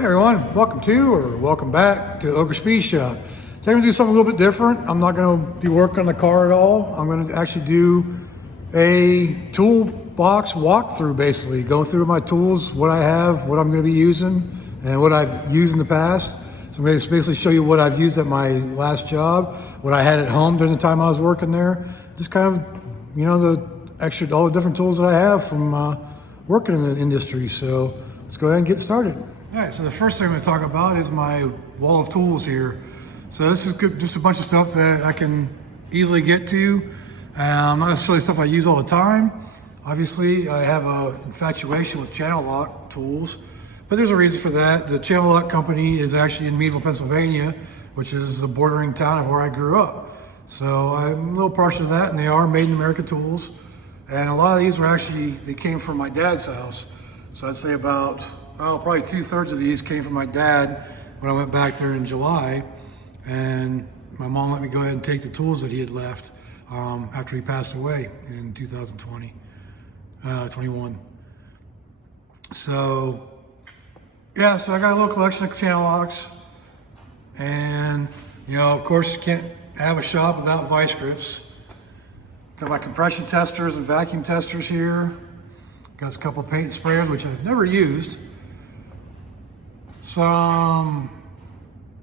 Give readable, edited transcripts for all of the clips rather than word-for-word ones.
Hey everyone, welcome to or welcome back to Ogre Speed Shop. Today I'm going to do something a little bit different. I'm not going to be working on the car at all. I'm going to actually do a toolbox walkthrough, basically. Go through my tools, what I have, what I'm going to be using, and what I've used in the past. So I'm going to basically show you what I've used at my last job, what I had at home during the time I was working there. Just kind of, you know, all the different tools that I have from working in the industry. So let's go ahead and get started. All right, so the first thing I'm going to talk about is my wall of tools here. So this is just a bunch of stuff that I can easily get to. Not necessarily stuff I use all the time. Obviously, I have an infatuation with channel lock tools, but there's a reason for that. The channel lock company is actually in Meadville, Pennsylvania, which is the bordering town of where I grew up. So I'm a little partial to that, and they are made in America tools. And a lot of these they came from my dad's house. So I'd say about, probably 2/3 of these came from my dad when I went back there in July. And my mom let me go ahead and take the tools that he had left after he passed away in 2021. So, yeah, so I got a little collection of channel locks. And, you know, of course, you can't have a shop without vice grips. Got my compression testers and vacuum testers here. Got a couple paint sprayers, which I've never used. Some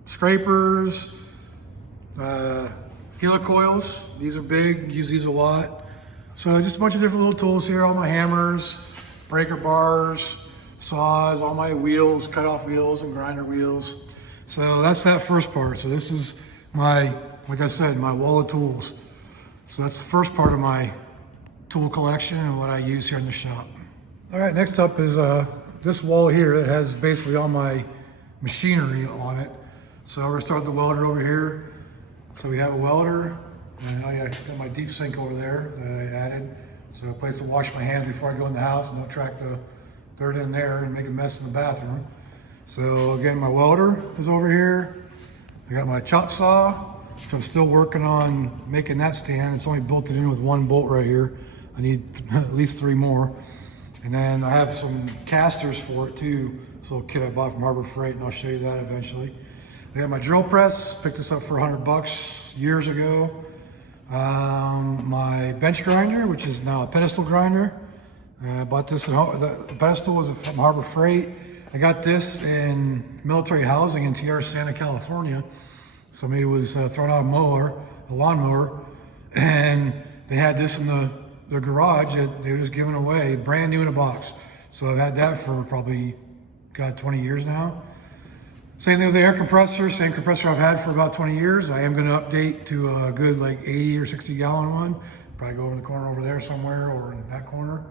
scrapers, helicoils. These are big, use these a lot. So just a bunch of different little tools here, all my hammers, breaker bars, saws, all my wheels, cut-off wheels and grinder wheels. So that's that first part. So this is my, like I said, my wall of tools. So that's the first part of my tool collection and what I use here in the shop. All right, next up is this wall here that has basically all my machinery on it. So we're gonna start with the welder over here. So we have a welder, and I got my deep sink over there that I added. So a place to wash my hands before I go in the house and don't track the dirt in there and make a mess in the bathroom. So again, my welder is over here. I got my chop saw, which I'm still working on making that stand. It's only bolted in with one bolt right here. I need at least 3 more. And then I have some casters for it too. This little kit I bought from Harbor Freight, and I'll show you that eventually. I got my drill press, picked this up for $100 years ago. My bench grinder, which is now a pedestal grinder. I bought this, the pedestal was from Harbor Freight. I got this in military housing in Santa, California. Somebody was throwing out a lawnmower, and they had this in their garage that they were just giving away, brand new in a box. So I've had that for probably, 20 years now. Same thing with the air compressor, same compressor I've had for about 20 years. I am gonna update to a good like 80 or 60 gallon one. Probably go over in the corner over there somewhere or in that corner.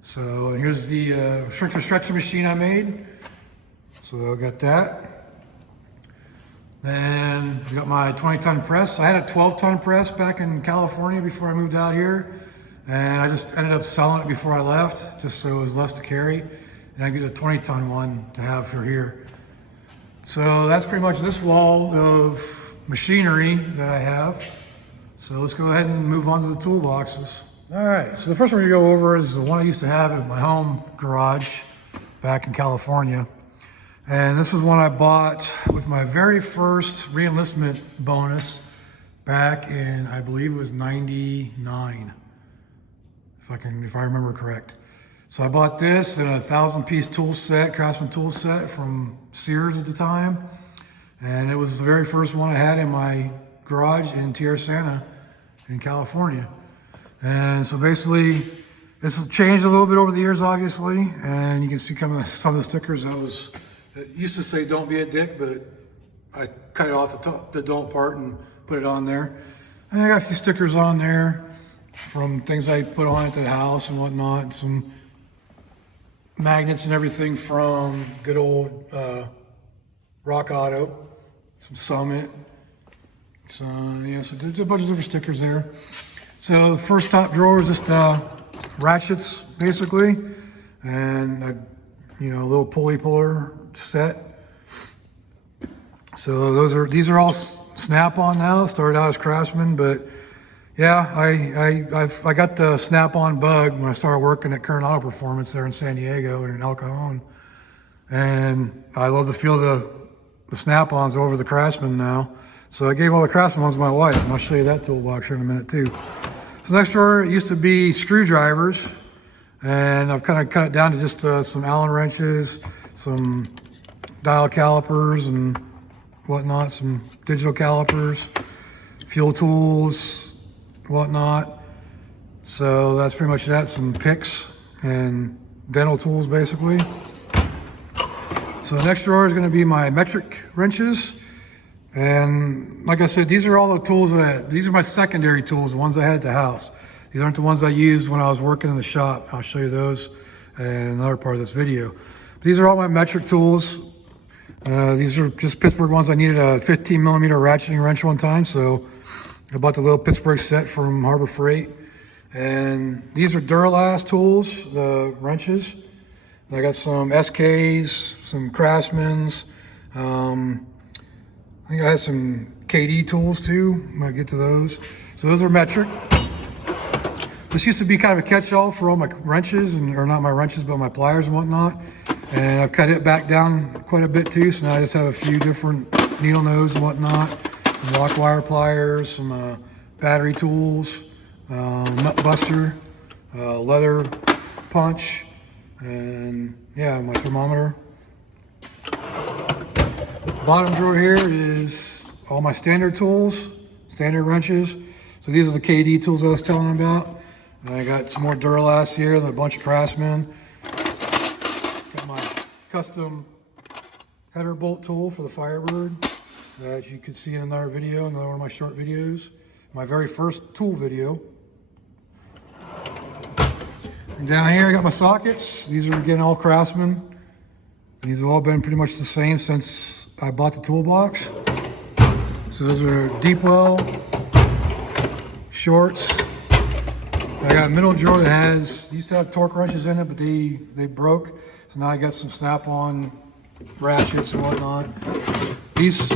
So here's the stretcher machine I made. So I got that. Then I got my 20-ton press. I had a 12-ton press back in California before I moved out here. And I just ended up selling it before I left, just so it was less to carry. And I get a 20-ton one to have for here. So that's pretty much this wall of machinery that I have. So let's go ahead and move on to the toolboxes. All right, so the first one we're gonna go over is the one I used to have at my home garage back in California. And this was one I bought with my very first re-enlistment bonus back in, I believe it was 99. If I remember correct. So I bought this in a 1,000-piece tool set, Craftsman tool set from Sears at the time. And it was the very first one I had in my garage in Santa in California. And so basically, this has changed a little bit over the years, obviously. And you can see some of the stickers it used to say "Don't be a dick," but I cut it off the don't part and put it on there. And I got a few stickers on there from things I put on at the house and whatnot, and some magnets and everything from good old Rock Auto, some Summit. So yeah, so there's a bunch of different stickers there. So the first top drawer is just ratchets basically, and a little pulley puller set. So these are all Snap-on now. Started out as Craftsman, but yeah, I got the Snap-on bug when I started working at Current Auto Performance there in San Diego and in El Cajon. And I love the feel of the snap-ons over the Craftsman now. So I gave all the Craftsman ones to my wife, and I'll show you that toolbox here in a minute too. So next drawer used to be screwdrivers, and I've kind of cut it down to just some Allen wrenches, some dial calipers and whatnot, some digital calipers, fuel tools, whatnot. So that's pretty much that, some picks and dental tools basically. So the next drawer is going to be my metric wrenches. And like I said, these are all the tools these are my secondary tools, the ones I had at the house. These aren't the ones I used when I was working in the shop. I'll show you those in another part of this video. But these are all my metric tools. These are just Pittsburgh ones. I needed a 15 millimeter ratcheting wrench one time, so I bought the little Pittsburgh set from Harbor Freight. And these are Duralast tools, the wrenches. And I got some SKs, some Craftsmans. I think I had some KD tools too. Might get to those. So those are metric. This used to be kind of a catch-all for all my wrenches, or not my wrenches, but my pliers and whatnot. And I've cut it back down quite a bit too. So now I just have a few different needle nose and whatnot. Some lock wire pliers, some battery tools, nut buster, leather punch, and yeah, my thermometer. Bottom drawer here is all my standard tools, standard wrenches. So these are the KD tools I was telling them about. And I got some more Duralast here, and a bunch of Craftsman. Got my custom header bolt tool for the Firebird that you could see in another video, another one of my short videos. My very first tool video. And down here I got my sockets. These are again all Craftsman. These have all been pretty much the same since I bought the toolbox. So those are deep well shorts. I got a middle drawer that has, used to have torque wrenches in it, but they broke. So now I got some snap-on ratchets and whatnot. These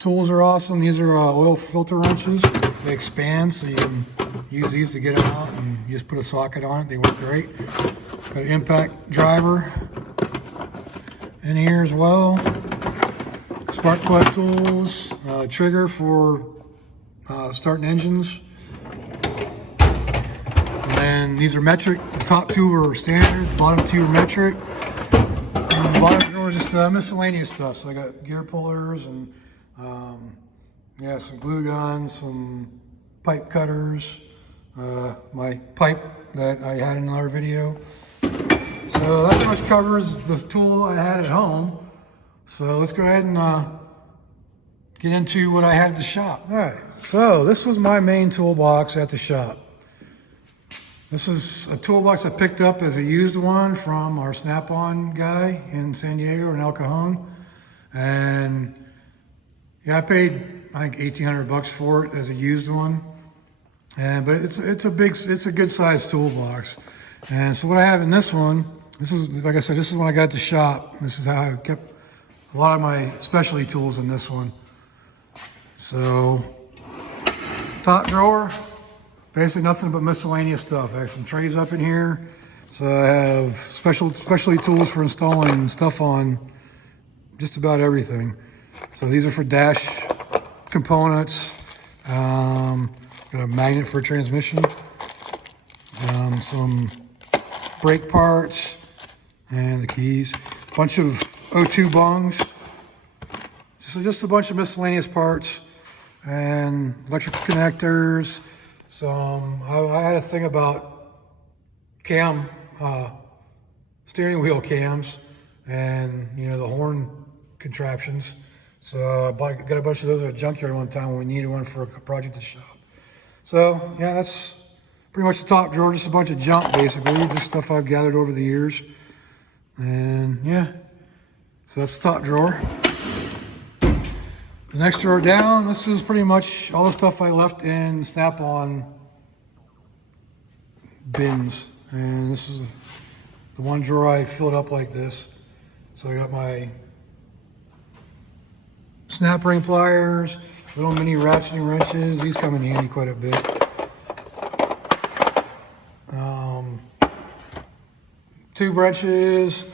tools are awesome. These are oil filter wrenches. They expand, so you can use these to get them out, and you just put a socket on it. They work great. Got an impact driver in here as well. Spark plug tools, trigger for starting engines. And these are metric. The top two are standard, the bottom two are metric. And the bottom drawer is just miscellaneous stuff. So I got gear pullers and yeah, some glue guns, some pipe cutters, my pipe that I had in another video. So that pretty much covers the tool I had at home. So let's go ahead and get into what I had at the shop. All right, so this was my main toolbox at the shop. This is a toolbox I picked up as a used one from our Snap-on guy in San Diego, in El Cajon. And yeah, I paid, I think, $1,800 for it as a used one. But it's a good sized toolbox. And so what I have in this one, this is, like I said, this is when I got to shop. This is how I kept a lot of my specialty tools in this one. So, top drawer, basically nothing but miscellaneous stuff. I have some trays up in here. So I have specialty tools for installing stuff on just about everything. So these are for dash components. Got a magnet for a transmission. Some brake parts and the keys. Bunch of O2 bungs. So just a bunch of miscellaneous parts and electric connectors. I had a thing about steering wheel cams and, you know, the horn contraptions. So I got a bunch of those at a junkyard one time when we needed one for a project at the shop. So yeah, that's pretty much the top drawer, just a bunch of junk basically, just stuff I've gathered over the years. And yeah, so that's the top drawer. The next drawer down, this is pretty much all the stuff I left in Snap-on bins. And this is the one drawer I filled up like this. So I got my snap ring pliers, little mini ratcheting wrenches. These come in handy quite a bit. Tube wrenches,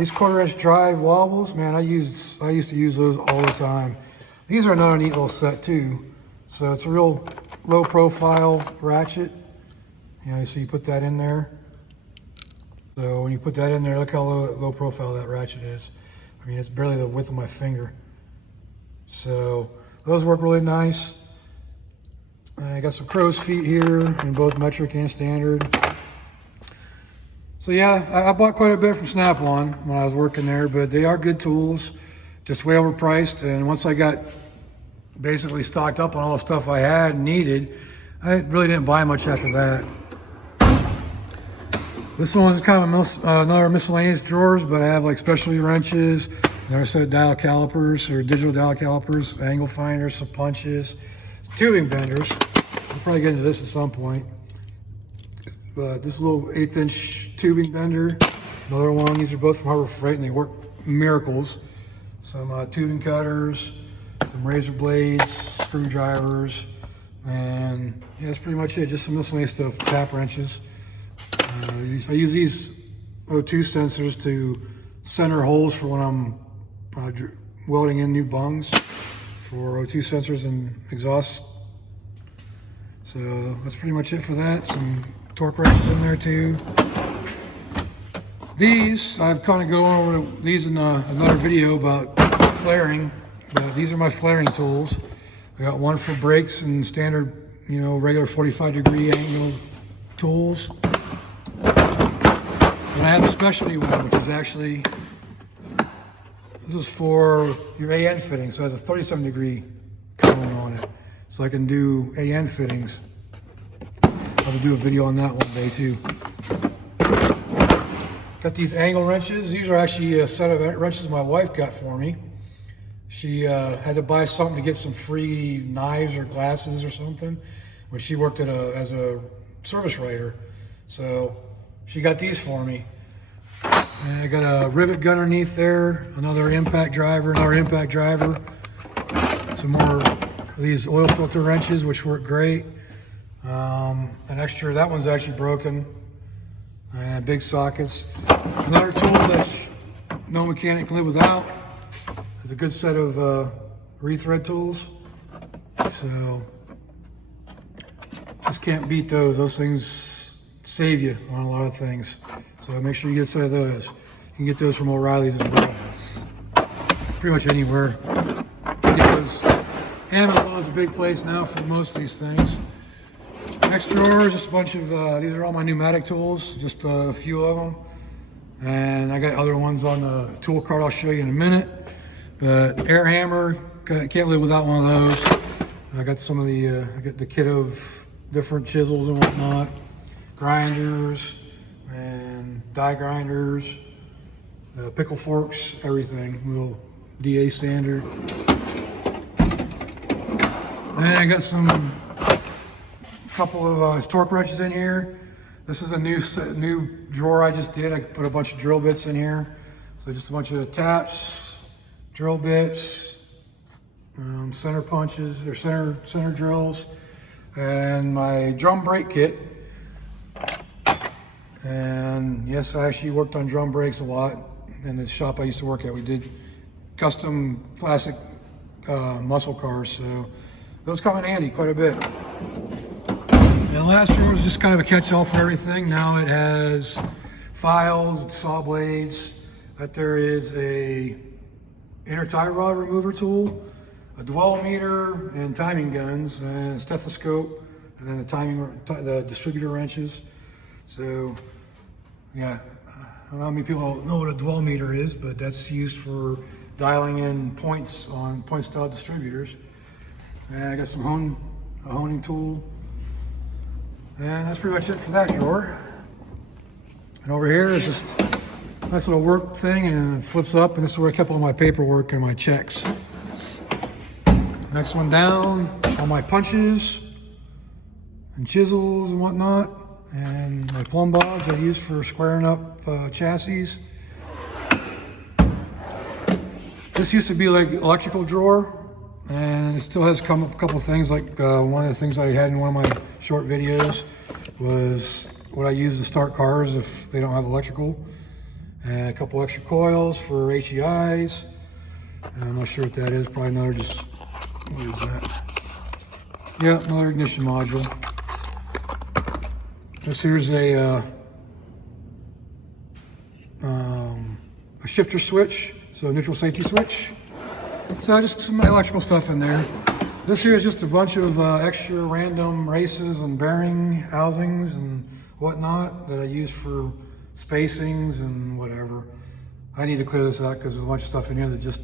These 1/4-inch drive wobbles, man, I used to use those all the time. These are another neat little set too. So it's a real low profile ratchet. You know, so you put that in there. So when you put that in there, look how low profile that ratchet is. I mean, it's barely the width of my finger. So those work really nice. I got some crow's feet here in both metric and standard. So yeah, I bought quite a bit from Snap-on when I was working there, but they are good tools, just way overpriced. And once I got basically stocked up on all the stuff I had and needed, I really didn't buy much after that. This one is kind of another miscellaneous drawers, but I have like specialty wrenches, another set of dial calipers or digital dial calipers, angle finders, some punches, some tubing benders. I'll probably get into this at some point. But this little 1/8-inch tubing bender, another one. These are both from Harbor Freight and they work miracles. Some tubing cutters, some razor blades, screwdrivers, and yeah, that's pretty much it. Just some miscellaneous stuff, tap wrenches. I use these O2 sensors to center holes for when I'm welding in new bungs for O2 sensors and exhaust. So that's pretty much it for that. Some torque wrenches in there too. These, I've kind of gone over these in another video about flaring, but these are my flaring tools. I got one for brakes and standard, you know, regular 45-degree angle tools. And I have a specialty one, which is actually, this is for your AN fitting. So it has a 37-degree cone on it. So I can do AN fittings. I'll do a video on that one day too. Got these angle wrenches. These are actually a set of wrenches my wife got for me. She had to buy something to get some free knives or glasses or something when she worked as a service writer. So she got these for me. And I got a rivet gun underneath there, another impact driver, some more of these oil filter wrenches, which work great. An extra, that one's actually broken. And big sockets. Another tool that no mechanic can live without is a good set of rethread tools. So just can't beat those. Those things save you on a lot of things. So make sure you get a set of those. You can get those from O'Reilly's as well. Pretty much anywhere. Because Amazon is a big place now for most of these things. Next drawer is just a bunch of, these are all my pneumatic tools, just a few of them. And I got other ones on the tool cart I'll show you in a minute. But air hammer, can't live without one of those. I got some of the, I got the kit of different chisels and whatnot. Grinders and die grinders, pickle forks, everything. Little DA sander. And I got some couple of torque wrenches in here. This is a new drawer I just did. I put a bunch of drill bits in here. So just a bunch of taps, drill bits, center punches or center drills, and my drum brake kit. And yes, I actually worked on drum brakes a lot in the shop I used to work at. We did custom classic muscle cars, so those come in handy quite a bit. And last drawer was just kind of a catch-all for everything. Now it has files, saw blades. That there is a inner tie rod remover tool, a dwell meter, and timing guns, and a stethoscope, and then the distributor wrenches. So, yeah, I don't know how many people know what a dwell meter is, but that's used for dialing in points on point-style distributors. And I got some a honing tool. And that's pretty much it for that drawer. And over here is just a nice little work thing, and it flips up, and this is where I kept all my paperwork and my checks. Next one down, all my punches and chisels and whatnot, and my plumb bogs I use for squaring up chassis. This used to be like electrical drawer, and it still has come up a couple things. Like one of the things I had in one of my short videos was what I use to start cars if they don't have electrical. and a couple extra coils for HEIs. I'm not sure what that is, probably another just, what is that? Yeah, another ignition module. This here's a shifter switch, so neutral safety switch. So just some electrical stuff in there. This here is just a bunch of extra random races and bearing housings and whatnot that I use for spacings and whatever. I need to clear this out because there's a bunch of stuff in here that just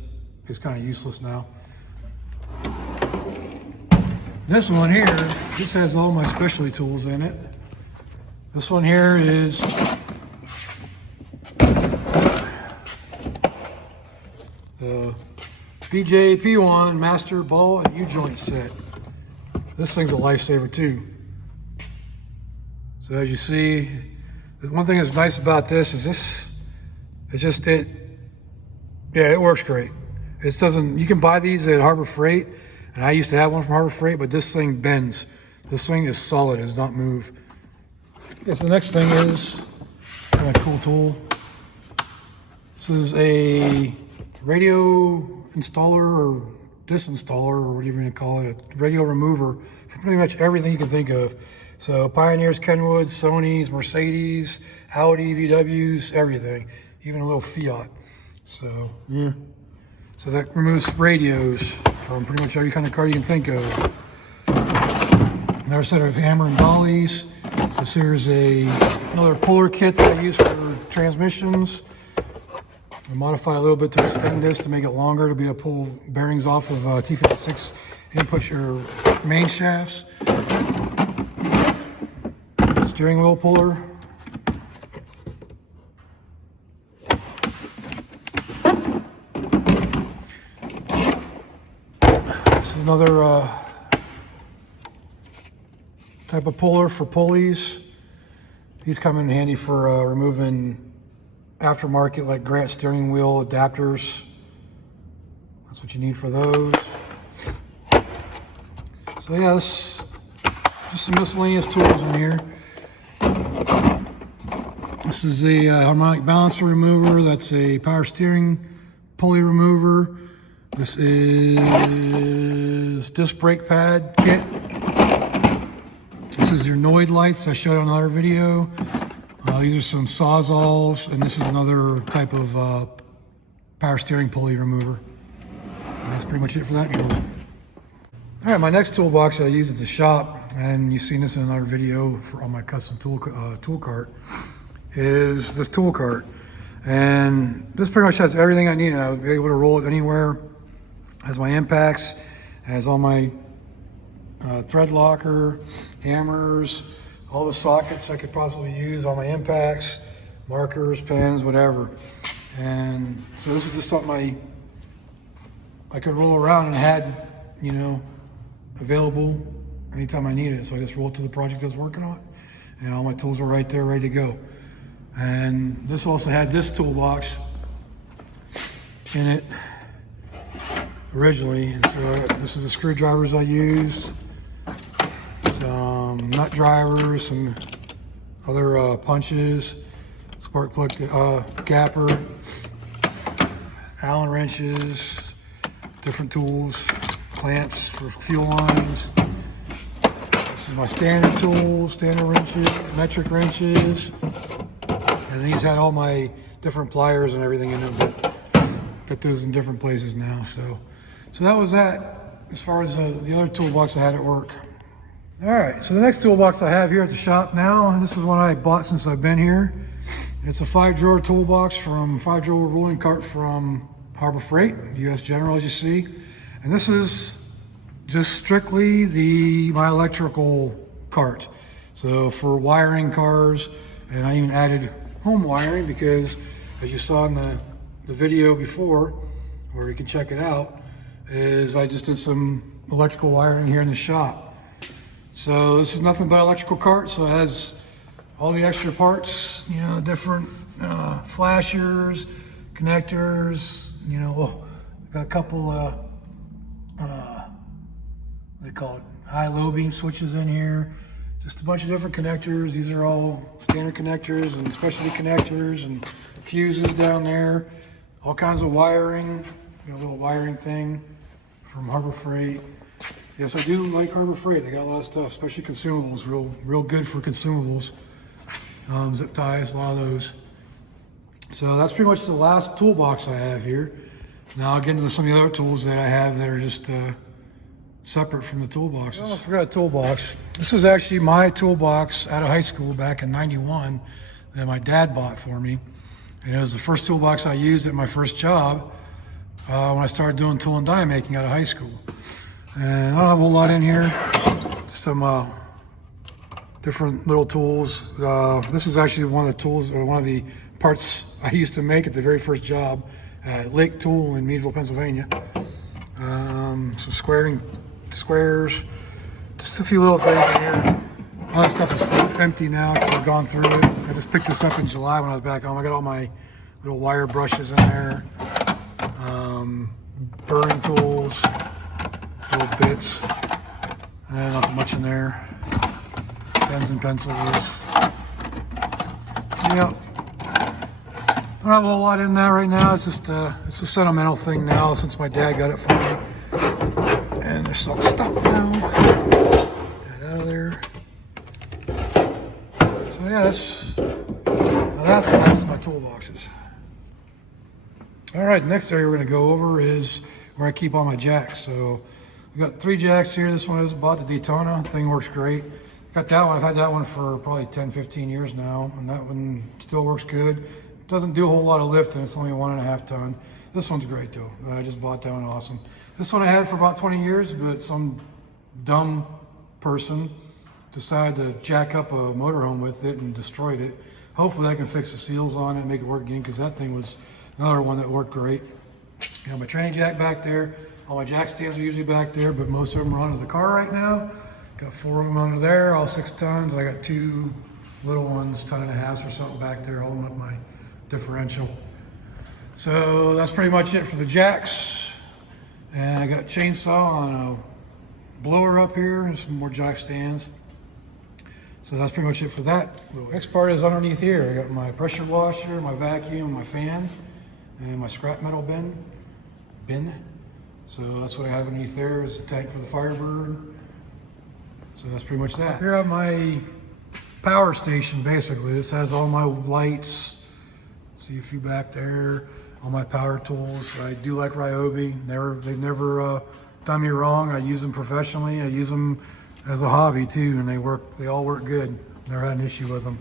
is kind of useless now. This one here, this has all my specialty tools in it. This one here is the BJP1 Master Ball and U-joint set. This thing's a lifesaver too. So as you see, the one thing that's nice about this is it works great. It doesn't, you can buy these at Harbor Freight, and I used to have one from Harbor Freight, but this thing bends. This thing is solid, it does not move. Okay, so the next thing is kind of a cool tool. This is a radio installer or disinstaller, or whatever you want to call it, a radio remover for pretty much everything you can think of. So Pioneers, Kenwoods, Sonys, Mercedes, Audi, VWs, everything, even a little Fiat. So yeah, so that removes radios from pretty much every kind of car you can think of. Another set of hammer and dollies. This here's another puller kit that I use for transmissions. I modify a little bit to extend this to make it longer to be able to pull bearings off of T56 and push your main shafts. Steering wheel puller. This is another type of puller for pulleys. These come in handy for removing aftermarket like Grant steering wheel adapters. That's what you need for those. So yeah, this just some miscellaneous tools in here. This is a harmonic balancer remover. That's a power steering pulley remover. This is disc brake pad kit. This is your Noid lights I showed on another video. These are some Sawzalls, and this is another type of power steering pulley remover. And that's pretty much it for that tool. All right, my next toolbox that I use at the shop, and you've seen this in another video on my custom tool cart, is this tool cart. And this pretty much has everything I need. I was able to roll it anywhere. It has my impacts, has all my thread locker, hammers, all the sockets I could possibly use, all my impacts, markers, pens, whatever. And so this is just something I could roll around and had, you know, available anytime I needed it. So I just rolled to the project I was working on, and all my tools were right there, ready to go. And this also had this toolbox in it originally. And so this is the screwdrivers I used, some nut drivers, some other punches, spark plug gapper, Allen wrenches, different tools, clamps for fuel lines. This is my standard tools, standard wrenches, metric wrenches. And these had all my different pliers and everything in them, but got those in different places now. So that was that as far as the other toolbox I had at work. All right, so the next toolbox I have here at the shop now, and this is one I bought since I've been here. It's a 5-drawer toolbox from 5-drawer rolling cart from Harbor Freight, US General, as you see. And this is just strictly my electrical cart. So for wiring cars, and I even added home wiring because, as you saw in the video before, where you can check it out, is I just did some electrical wiring here in the shop. So this is nothing but electrical cart, so it has all the extra parts, you know, different flashers, connectors, you know, got a couple what they call it, high low beam switches in here, Just a bunch of different connectors. These are all standard connectors and specialty connectors and fuses down there. All kinds of wiring. A little wiring thing from Harbor Freight. Yes, I do like Harbor Freight. They got a lot of stuff, especially consumables. Real good for consumables. Zip ties, a lot of those. So that's pretty much the last toolbox I have here. Now I'll get into some of the other tools that I have that are just separate from the toolboxes. Oh, I forgot a toolbox. This was actually my toolbox out of high school back in '91 that my dad bought for me. And it was the first toolbox I used at my first job when I started doing tool and die making out of high school. And I don't have a whole lot in here. Just some different little tools. This is actually one of the tools, or one of the parts I used to make at the very first job at Lake Tool in Meadville, Pennsylvania. Some squares, just a few little things in here. All that stuff is still empty now because I've gone through it. I just picked this up in July when I was back home. I got all my little wire brushes in there, burring tools, little bits, and nothing much in there. Pens and pencils. Yep. I don't have a whole lot in there right now. It's just it's a sentimental thing now since my dad got it for me. And there's some stuff now. Get that out of there. So yeah, that's my toolboxes. All right, next area we're gonna go over is where I keep all my jacks. So we got 3 jacks here. This one is bought the Daytona. Thing works great. Got that one. I've had that one for probably 10, 15 years now, and that one still works good. Doesn't do a whole lot of lifting. It's only a 1.5 ton. This one's great though. I just bought that one. Awesome. This one I had for about 20 years, but some dumb person decided to jack up a motorhome with it and destroyed it. Hopefully I can fix the seals on it and make it work again, because that thing was another one that worked great. You know, my training jack back there. All my jack stands are usually back there, but most of them are under the car right now. Got 4 of them under there, all 6 tons. I got 2 little ones, 1.5 tons or something back there, holding up my differential. So that's pretty much it for the jacks. And I got a chainsaw on a blower up here and some more jack stands. So that's pretty much it for that. The next part is underneath here. I got my pressure washer, my vacuum, my fan, and my scrap metal bin. So that's what I have underneath there, is a tank for the Firebird. So that's pretty much that. Here I have my power station, basically. This has all my lights. See a few back there. All my power tools. I do like Ryobi. They've never done me wrong. I use them professionally. I use them as a hobby too, and they all work good. Never had an issue with them.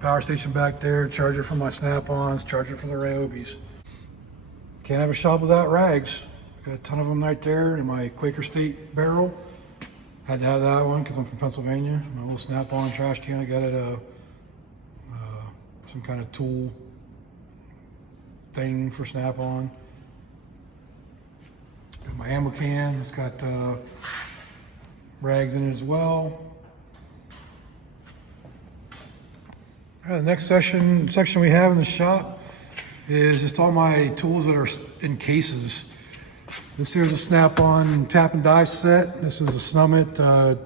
Power station back there, charger for my snap-ons, charger for the Ryobis. Can't have a shop without rags. Got a ton of them right there in my Quaker State barrel. Had to have that one because I'm from Pennsylvania. My little snap-on trash can I got at some kind of tool thing for snap-on. Got my ammo can. It's got rags in it as well. All right, the next section we have in the shop is just all my tools that are in cases. This here's a snap-on tap and die set. This is a Summit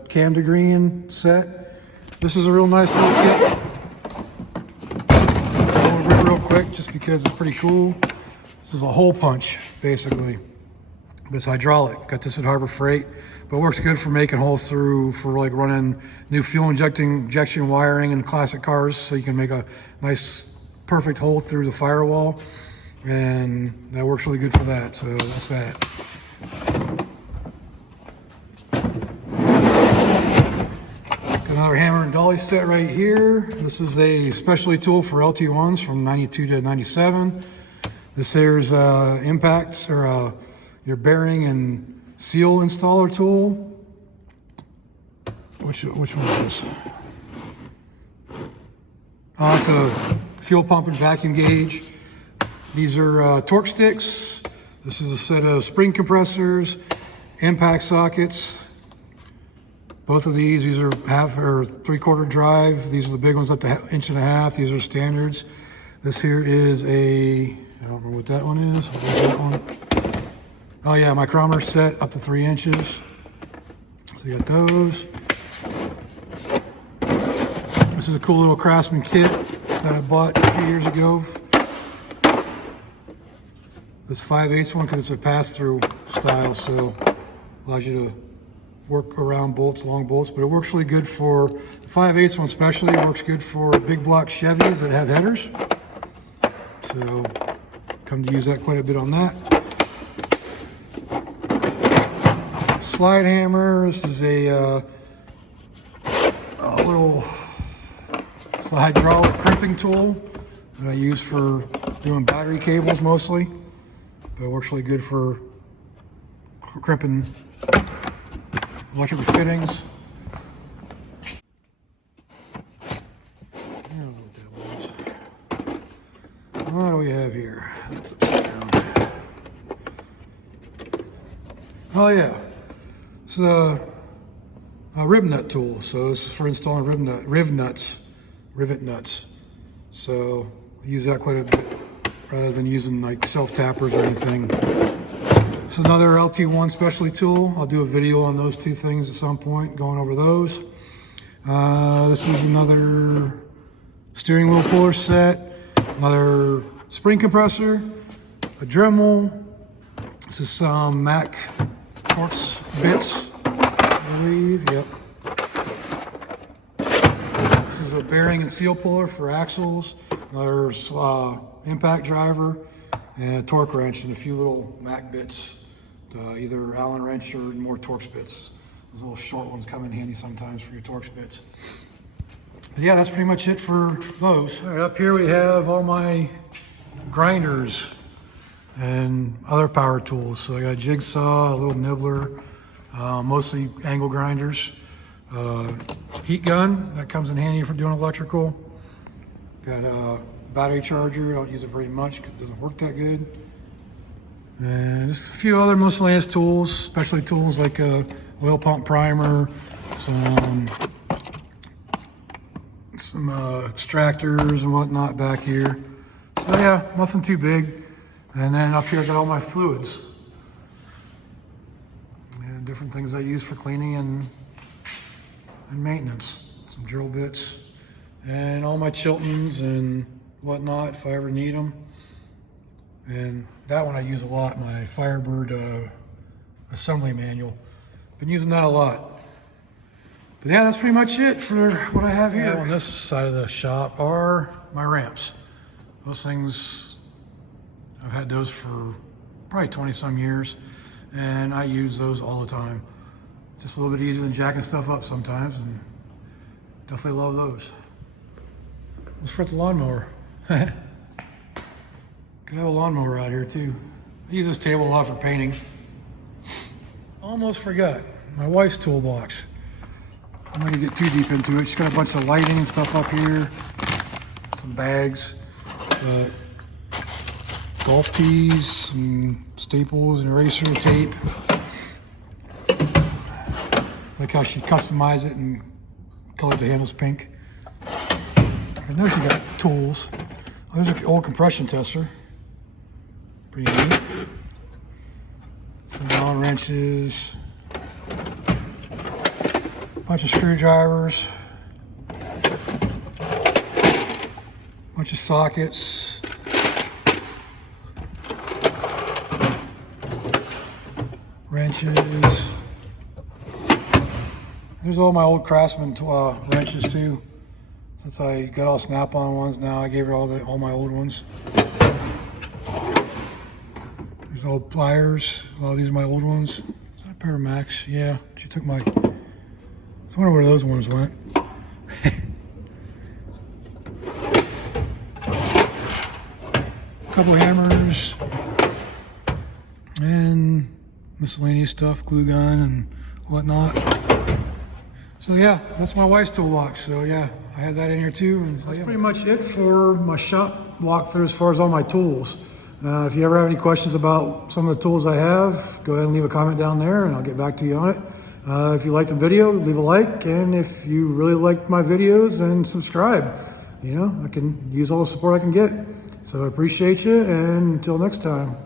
cam to green set. This is a real nice little kit. I'll go over it real quick just because it's pretty cool. This is a hole punch, basically. But it's hydraulic. Got this at Harbor Freight, but it works good for making holes through, for like running new fuel injection wiring in classic cars, so you can make a nice, perfect hole through the firewall, and that works really good for that. So that's that. Got another hammer and dolly set right here. This is a specialty tool for LT1s from 92 to 97. This here's impacts, or your bearing and seal installer tool. Which one is this? It's a fuel pump and vacuum gauge. These are torque sticks. This is a set of spring compressors, impact sockets. Both of these are 1/2 or 3/4 drive. These are the big ones up to 1.5 inches. These are standards. This here is I don't remember what that one is. What is that one? Oh yeah, micrometer set up to 3 inches. So you got those. This is a cool little Craftsman kit that I bought a few years ago. This 5/8 one, because it's a pass-through style, so allows you to work around bolts, long bolts, but it works really good for the 5/8 one especially. It works good for big block Chevys that have headers. So come to use that quite a bit on that. Slide hammer. This is a little hydraulic crimping tool that I use for doing battery cables mostly, but it works really good for crimping electrical fittings. I don't know what that was. What do we have here? That's upside down. Oh yeah, this is a rib nut tool. So this is for installing rivet nuts. So I use that quite a bit rather than using like self tappers or anything. This is another LT1 specialty tool. I'll do a video on those two things at some point, going over those. This is another steering wheel puller set, another spring compressor, a Dremel. This is some Mac Torx bits, I believe, yep. This is a bearing and seal puller for axles, another impact driver, and a torque wrench, and a few little Mac bits, either Allen wrench or more Torx bits. Those little short ones come in handy sometimes for your Torx bits. But yeah, that's pretty much it for those. All right, up here we have all my grinders and other power tools. So I got a jigsaw, a little nibbler, mostly angle grinders, heat gun that comes in handy for doing electrical. Got a battery charger. I don't use it very much because it doesn't work that good. And just a few other miscellaneous tools, especially tools like a oil pump primer, some extractors and whatnot back here. So yeah, nothing too big. And then up here I got all my fluids and different things I use for cleaning and maintenance. Some drill bits and all my Chiltons and whatnot if I ever need them. And that one I use a lot, my Firebird assembly manual. Been using that a lot. But yeah, that's pretty much it for what I have here. On this side of the shop are my ramps. Those things, I've had those for probably 20 some years, and I use those all the time. Just a little bit easier than jacking stuff up sometimes, and definitely love those. Let's fret the lawnmower. Could have a lawnmower out here too. I use this table a lot for painting. Almost forgot, my wife's toolbox. I'm not gonna get too deep into it. She's got a bunch of lighting and stuff up here, some bags, golf tees, some staples, and eraser tape. Like how she customized it and colored the handles pink. I know she got tools. Oh, there's an old compression tester. Pretty neat. Some Allen wrenches. Bunch of screwdrivers. Bunch of sockets. Wrenches. There's all my old Craftsman wrenches too. Since I got all snap-on ones now, I gave her all my old ones. There's old pliers. These are my old ones. Is that a pair of Max? Yeah, she took my... I wonder where those ones went. A couple of hammers and miscellaneous stuff, glue gun and whatnot. So yeah, that's my wife's toolbox. So yeah, I have that in here too. And that's pretty much it for my shop walkthrough as far as all my tools. If you ever have any questions about some of the tools I have, go ahead and leave a comment down there and I'll get back to you on it. If you liked the video, leave a like, and if you really liked my videos, then subscribe. You know, I can use all the support I can get. So I appreciate you, and until next time.